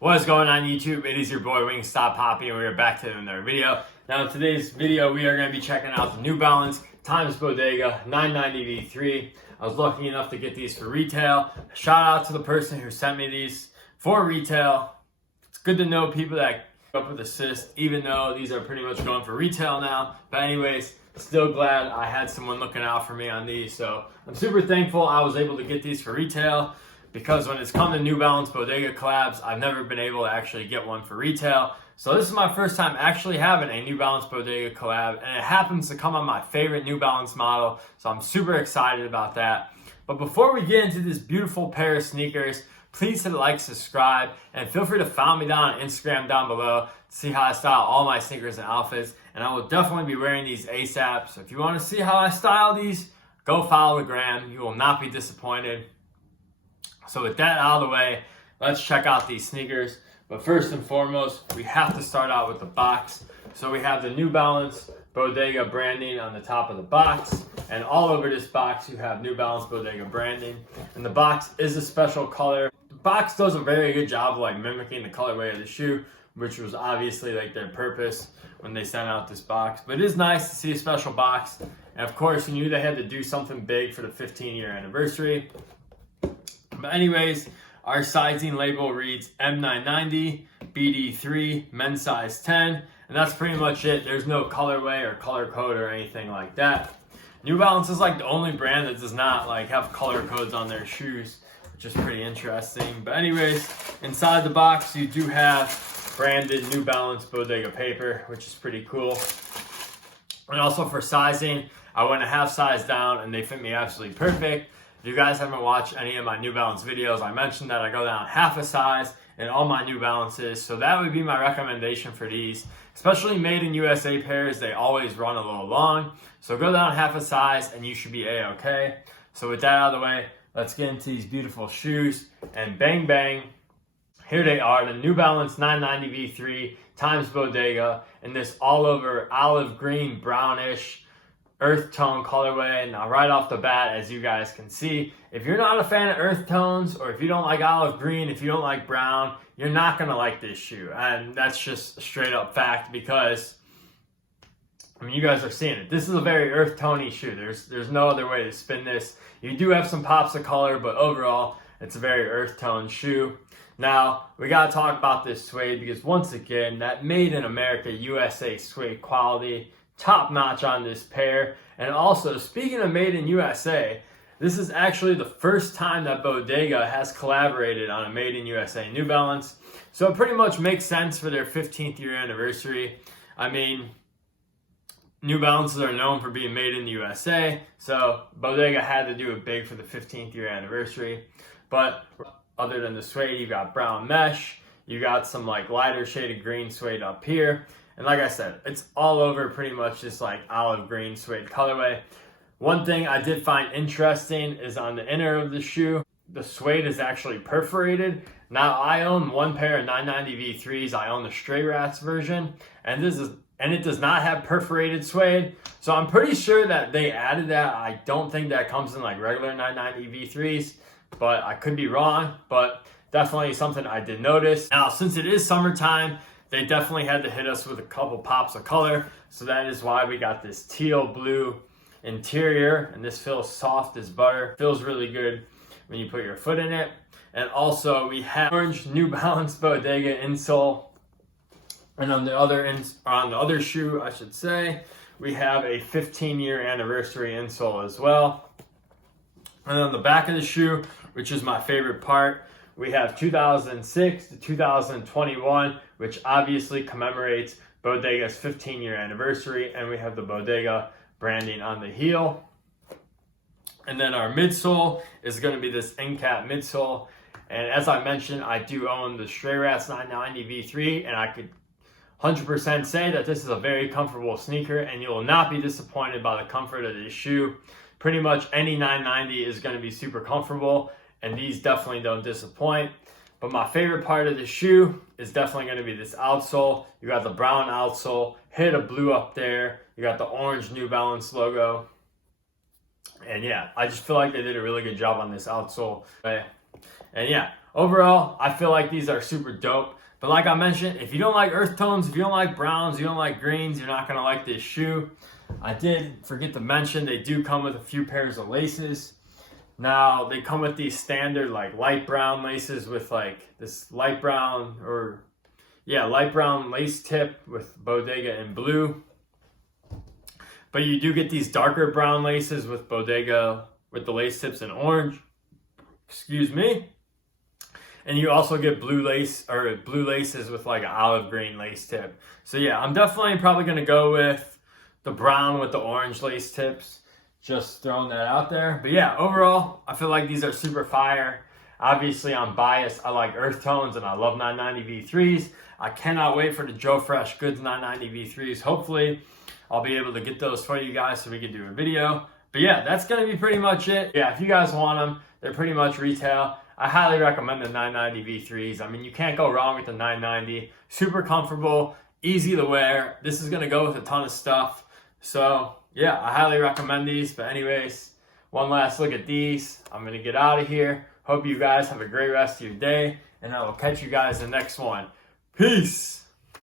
What is going on YouTube? It is your boy Wingstop Poppy, and we are back to another video. Now in today's video, we are going to be checking out the New Balance times Bodega 990 V3. I was lucky enough to get these for retail. Shout out to the person who sent me these for retail. It's good to know people that keep up with assist, even though these are pretty much going for retail now. But anyways, still glad I had someone looking out for me on these. So I'm super thankful I was able to get these for retail, because when it's come to New Balance Bodega collabs, I've never been able to actually get one for retail. So this is my first time actually having a New Balance Bodega collab, and it happens to come on my favorite New Balance model, so I'm super excited about that. But before we get into this beautiful pair of sneakers, please hit like, subscribe, and feel free to follow me down on Instagram down below to see how I style all my sneakers and outfits, and I will definitely be wearing these ASAP. So if you want to see how I style these, go follow the gram. You will not be disappointed. So with that out of the way, let's check out these sneakers. But first and foremost, we have to start out with the box. So we have the New Balance Bodega branding on the top of the box. And all over this box, you have New Balance Bodega branding. And the box is a special color. The box does a very good job of like mimicking the colorway of the shoe, which was obviously like their purpose when they sent out this box. But it is nice to see a special box. And of course, you knew they had to do something big for the 15-year anniversary. But anyways, our sizing label reads M990, BD3, men's size 10, and that's pretty much it. There's no colorway or color code or anything like that. New Balance is like the only brand that does not like have color codes on their shoes, which is pretty interesting. But anyways, inside the box you do have branded New Balance Bodega paper, which is pretty cool. And also for sizing, I went a half size down and they fit me absolutely perfect. If you guys haven't watched any of my New Balance videos, I mentioned that I go down half a size in all my New Balances. So that would be my recommendation for these. Especially made in USA pairs, they always run a little long. So go down half a size and you should be A-okay. So with that out of the way, let's get into these beautiful shoes. And bang bang, here they are, the New Balance 990 V3 times Bodega in this all over olive green, brownish, earth tone colorway. Now right off the bat, as you guys can see, if you're not a fan of earth tones, or if you don't like olive green, if you don't like brown, you're not gonna like this shoe. And that's just a straight up fact, because I mean, you guys are seeing it. This is a very earth tony shoe. There's no other way to spin this. You do have some pops of color, but overall it's a very earth tone shoe. Now we gotta talk about this suede, because once again, that made in America USA suede quality, top notch on this pair. And also, speaking of made in USA, this is actually the first time that Bodega has collaborated on a made in USA New Balance. So it pretty much makes sense for their 15th year anniversary. I mean, New Balances are known for being made in the USA, so Bodega had to do it big for the 15th year anniversary. But other than the suede, you got brown mesh, you got some like lighter shaded green suede up here. And like I said, it's all over pretty much just like olive green suede colorway. One thing I did find interesting is on the inner of the shoe, the suede is actually perforated. Now I own one pair of 990 V3s. I own the Stray Rats version, and it does not have perforated suede. So I'm pretty sure that they added that. I don't think that comes in like regular 990 V3s, but I could be wrong. But definitely something I did notice. Now, since it is summertime, they definitely had to hit us with a couple pops of color. So that is why we got this teal blue interior, and this feels soft as butter. Feels really good when you put your foot in it. And also we have orange New Balance Bodega insole. And on the other shoe, I should say, we have a 15-year anniversary insole as well. And on the back of the shoe, which is my favorite part, we have 2006 to 2021, which obviously commemorates Bodega's 15-year anniversary, and we have the Bodega branding on the heel. And then our midsole is going to be this end cap midsole. And as I mentioned, I do own the Stray Rats 990 V3, and I could 100% say that this is a very comfortable sneaker, and you will not be disappointed by the comfort of this shoe. Pretty much any 990 is going to be super comfortable, and these definitely don't disappoint. But my favorite part of the shoe is definitely going to be this outsole. You got the brown outsole, hit a blue up there. You got the orange New Balance logo. And yeah, I just feel like they did a really good job on this outsole. And yeah, overall, I feel like these are super dope. But like I mentioned, if you don't like earth tones, if you don't like browns, you don't like greens, you're not going to like this shoe. I did forget to mention they do come with a few pairs of laces. Now, they come with these standard like light brown laces with like this light brown lace tip with Bodega in blue. But you do get these darker brown laces with Bodega with the lace tips in orange. Excuse me. And you also get blue laces with like an olive green lace tip. So yeah, I'm definitely probably going to go with the brown with the orange lace tips. Just throwing that out there. But yeah, overall, I feel like these are super fire. Obviously, I'm biased. I like earth tones and I love 990 V3s. I cannot wait for the Joe Fresh Goods 990 V3s. Hopefully, I'll be able to get those for you guys so we can do a video. But yeah, that's going to be pretty much it. Yeah, if you guys want them, they're pretty much retail. I highly recommend the 990 V3s. I mean, you can't go wrong with the 990. Super comfortable, easy to wear. This is going to go with a ton of stuff. So, yeah, I highly recommend these. But anyways, one last look at these. I'm going to get out of here. Hope you guys have a great rest of your day. And I will catch you guys in the next one. Peace!